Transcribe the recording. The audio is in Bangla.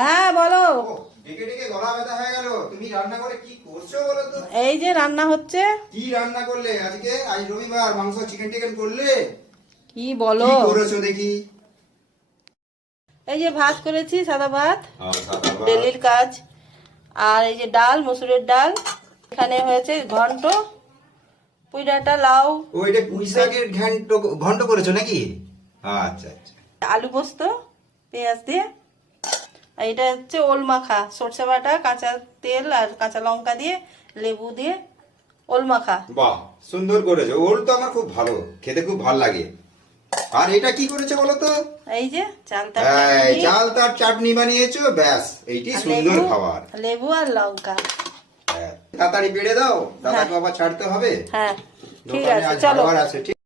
হ্যাঁ বলো। ডেকে ডেকে গলা ব্যথা হয়ে গেল। তুমি রান্না করে কি করছো বলো তো? এই যে রান্না হচ্ছে। কি রান্না করলে আজকে? আজ রবিবার, মাংস চিকেন টিকেন করলে? কি বলো? কি করেছো দেখি? এই যে ভাত করেছি, সাদা ভাত, সাদা ভাত। ডেলির কাজ। আর এই যে ডাল, মসুরের ডাল। এখানে হয়েছে ঘন্ট, পুঁই ডাঁটা, লাউ, ও এটা পুঁই শাকের ঘন্ট করেছো নাকি? আচ্ছা আচ্ছা। আলু পোস্ত, পেঁয়াজ দিয়ে। আর এটা হচ্ছে ওল মাখা, সরষে বাটা, কাঁচা তেল আর কাঁচা লঙ্কা দিয়ে, লেবু দিয়ে ওল মাখা। বাহ, সুন্দর করেছো। ওল তো আমার খুব ভালো, খেতে খুব ভালো লাগে। আর এটা কি করেছো বলো তো? এই যে চালটা, চাল তার চাটনি বানিয়েছো, ব্যাস এইটি সুন্দর খাবার। লেবু আর লঙ্কা। তাড়াতাড়ি বেড়ে দাও, দাদাকে আবার ছাড়তে হবে। হ্যাঁ ঠিক দোকানে আছে, আজ চলো। হাটবার আছে, ঠিক।